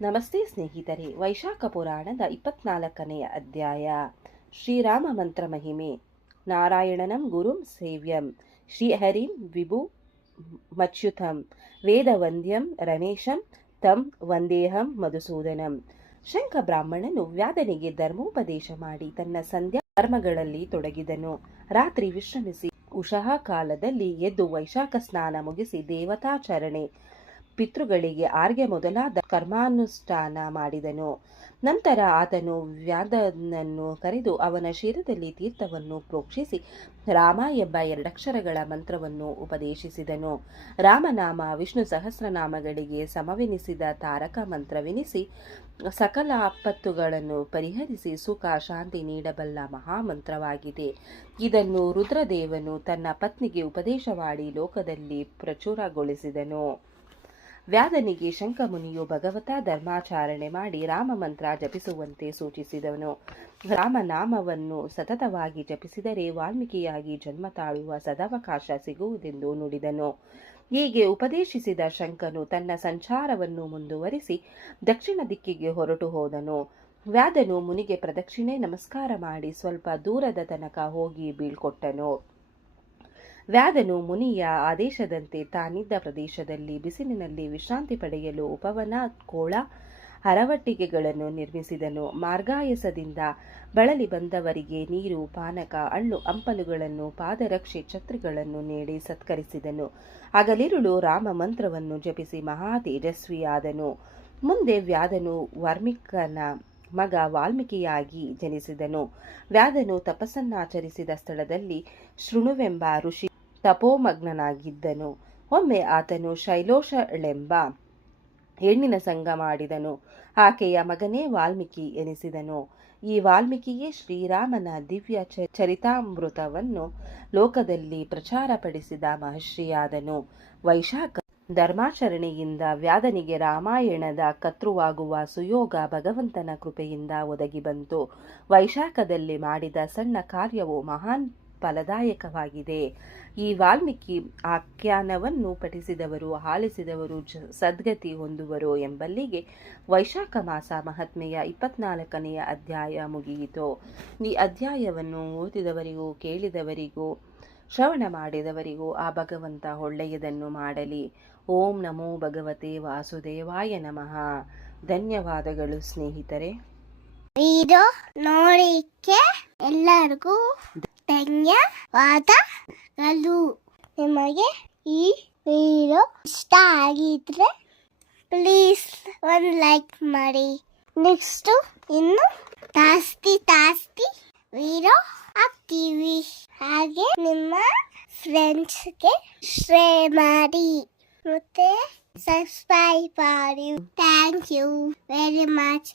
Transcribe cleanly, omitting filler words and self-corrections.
ನಮಸ್ತೆ ಸ್ನೇಹಿತರೆ, ವೈಶಾಖ ಪುರಾಣದ 24ನೆಯ ಅಧ್ಯಾಯ. ಶ್ರೀರಾಮ ಮಂತ್ರ ಮಹಿಮೆ. ನಾರಾಯಣನಂ ಗುರುಂ ಸೇವ್ಯಂ ಶ್ರೀಹರಿಂ ವಿಭು ಮಚ್ಯುತಂ ವೇದವಂದ್ಯಂ ರಮೇಶಂ ತಂ ವಂದೇಹಂ ಮಧುಸೂದನಂ. ಶಂಖ ಬ್ರಾಹ್ಮಣನು ವ್ಯಾಧನಿಗೆ ಧರ್ಮೋಪದೇಶ ಮಾಡಿ ತನ್ನ ಸಂಧ್ಯಾ ಕರ್ಮಗಳಲ್ಲಿ ತೊಡಗಿದನು. ರಾತ್ರಿ ವಿಶ್ರಮಿಸಿ ಉಷಃ ಕಾಲದಲ್ಲಿ ಎದ್ದು ವೈಶಾಖ ಸ್ನಾನ ಮುಗಿಸಿ ದೇವತಾಚರಣೆ, ಪಿತೃಗಳಿಗೆ ಆರ್ಘ್ಯ ಮೊದಲಾದ ಕರ್ಮಾನುಷ್ಠಾನ ಮಾಡಿದನು. ನಂತರ ಆತನು ವ್ಯಾಧನನ್ನು ಕರೆದು ಅವನ ಶಿರದಲ್ಲಿ ತೀರ್ಥವನ್ನು ಪ್ರೋಕ್ಷಿಸಿ ರಾಮ ಎಂಬ 2 ಅಕ್ಷರಗಳ ಮಂತ್ರವನ್ನು ಉಪದೇಶಿಸಿದನು. ರಾಮನಾಮ ವಿಷ್ಣು ಸಹಸ್ರನಾಮಗಳಿಗೆ ಸಮವೆನಿಸಿದ ತಾರಕ ಮಂತ್ರವೆನಿಸಿ ಸಕಲ ಆಪತ್ತುಗಳನ್ನು ಪರಿಹರಿಸಿ ಸುಖ ಶಾಂತಿ ನೀಡಬಲ್ಲ ಮಹಾಮಂತ್ರವಾಗಿದೆ. ಇದನ್ನು ರುದ್ರದೇವನು ತನ್ನ ಪತ್ನಿಗೆ ಉಪದೇಶ ಮಾಡಿ ಲೋಕದಲ್ಲಿ ಪ್ರಚುರಗೊಳಿಸಿದನು. ವ್ಯಾಧನಿಗೆ ಶಂಖಮುನಿಯು ಭಗವತ ಧರ್ಮಾಚರಣೆ ಮಾಡಿ ರಾಮಮಂತ್ರ ಜಪಿಸುವಂತೆ ಸೂಚಿಸಿದನು. ರಾಮನಾಮವನ್ನು ಸತತವಾಗಿ ಜಪಿಸಿದರೆ ವಾಲ್ಮೀಕಿಯಾಗಿ ಜನ್ಮ ತಾಳುವ ಸದವಕಾಶ ಸಿಗುವುದೆಂದು ನುಡಿದನು. ಹೀಗೆ ಉಪದೇಶಿಸಿದ ಶಂಖನು ತನ್ನ ಸಂಚಾರವನ್ನು ಮುಂದುವರಿಸಿ ದಕ್ಷಿಣ ದಿಕ್ಕಿಗೆ ಹೊರಟು ಹೋದನು. ವ್ಯಾಧನು ಮುನಿಗೆ ಪ್ರದಕ್ಷಿಣೆ ನಮಸ್ಕಾರ ಮಾಡಿ ಸ್ವಲ್ಪ ದೂರದ ತನಕ ಹೋಗಿ ಬೀಳ್ಕೊಟ್ಟನು. ವ್ಯಾಧನು ಮುನಿಯ ಆದೇಶದಂತೆ ತಾನಿದ್ದ ಪ್ರದೇಶದಲ್ಲಿ ಬಿಸಿಲಿನಲ್ಲಿ ವಿಶ್ರಾಂತಿ ಪಡೆಯಲು ಉಪವನ, ಕೋಳ, ಹರವಟ್ಟಿಗೆಗಳನ್ನು ನಿರ್ಮಿಸಿದನು. ಮಾರ್ಗಾಯಸದಿಂದ ಬಳಲಿ ಬಂದವರಿಗೆ ನೀರು, ಪಾನಕ, ಹಣ್ಣು ಹಂಪಲುಗಳನ್ನು, ಪಾದರಕ್ಷೆ, ಛತ್ರಿಗಳನ್ನು ನೀಡಿ ಸತ್ಕರಿಸಿದನು. ಹಗಲಿರುಳು ರಾಮ ಮಂತ್ರವನ್ನು ಜಪಿಸಿ ಮಹಾ ತೇಜಸ್ವಿಯಾದನು. ಮುಂದೆ ವ್ಯಾಧನು ವಾರ್ಮಿಕನ ಮಗ ವಾಲ್ಮೀಕಿಯಾಗಿ ಜನಿಸಿದನು. ವ್ಯಾಧನು ತಪಸ್ಸನ್ನಾಚರಿಸಿದ ಸ್ಥಳದಲ್ಲಿ ಶೃಣುವೆಂಬ ಋಷಿ ತಪೋಮಗ್ನನಾಗಿದ್ದನು. ಒಮ್ಮೆ ಆತನು ಶೈಲೋಷಳೆಂಬ ಹೆಣ್ಣಿನ ಸಂಗ ಮಾಡಿದನು. ಆಕೆಯ ಮಗನೇ ವಾಲ್ಮೀಕಿ ಎನಿಸಿದನು. ಈ ವಾಲ್ಮೀಕಿಯೇ ಶ್ರೀರಾಮನ ದಿವ್ಯ ಚರಿತಾಮೃತವನ್ನು ಲೋಕದಲ್ಲಿ ಪ್ರಚಾರಪಡಿಸಿದ ಮಹರ್ಷಿಯಾದನು. ವೈಶಾಖ ಧರ್ಮಾಚರಣೆಯಿಂದ ವ್ಯಾಧನಿಗೆ ರಾಮಾಯಣದ ಕರ್ತೃವಾಗುವ ಸುಯೋಗ ಭಗವಂತನ ಕೃಪೆಯಿಂದ ಒದಗಿ ಬಂತು. ವೈಶಾಖದಲ್ಲಿ ಮಾಡಿದ ಸಣ್ಣ ಕಾರ್ಯವು ಮಹಾನ್ ಫಲದಾಯಕವಾಗಿದೆ. ಈ ವಾಲ್ಮೀಕಿ ಆಖ್ಯಾನವನ್ನು ಪಠಿಸಿದವರು, ಆಲಿಸಿದವರು ಸದ್ಗತಿ ಹೊಂದುವರು ಎಂಬಲ್ಲಿಗೆ ವೈಶಾಖ ಮಾಸ ಮಹಾತ್ಮೆಯ 24ನೆಯ ಅಧ್ಯಾಯ ಮುಗಿಯಿತು. ಈ ಅಧ್ಯಾಯವನ್ನು ಓದಿದವರಿಗೂ ಕೇಳಿದವರಿಗೂ ಶ್ರವಣ ಮಾಡಿದವರಿಗೂ ಆ ಭಗವಂತ ಒಳ್ಳೆಯದನ್ನು ಮಾಡಲಿ. ಓಂ ನಮೋ ಭಗವತೆ ವಾಸುದೇವಾಯ ನಮಃ. ಧನ್ಯವಾದಗಳು ಸ್ನೇಹಿತರೆ. ವಿಡಿಯೋ ನೋಡಿಕ್ಕೆ ಎಲ್ಲರಿಗೂ ಧನ್ಯವಾದಗಳು. ನಿಮಗೆ ಈ ವಿಡಿಯೋ ಇಷ್ಟ ಆಗಿದ್ರೆ ಪ್ಲೀಸ್ ಒಂದು ಲೈಕ್ ಮಾಡಿ. ನೆಕ್ಸ್ಟ್ ಇನ್ನು ಜಾಸ್ತಿ ವಿಡಿಯೋ ಹಾಕ್ತೀವಿ. ಹಾಗೆ ನಿಮ್ಮ ಫ್ರೆಂಡ್ಸ್ಗೆ ಶೇರ್ ಮಾಡಿ ಮತ್ತೆ ಸಬ್ಸ್ಕ್ರೈಬ್ ಮಾಡಿ. Thank you very much.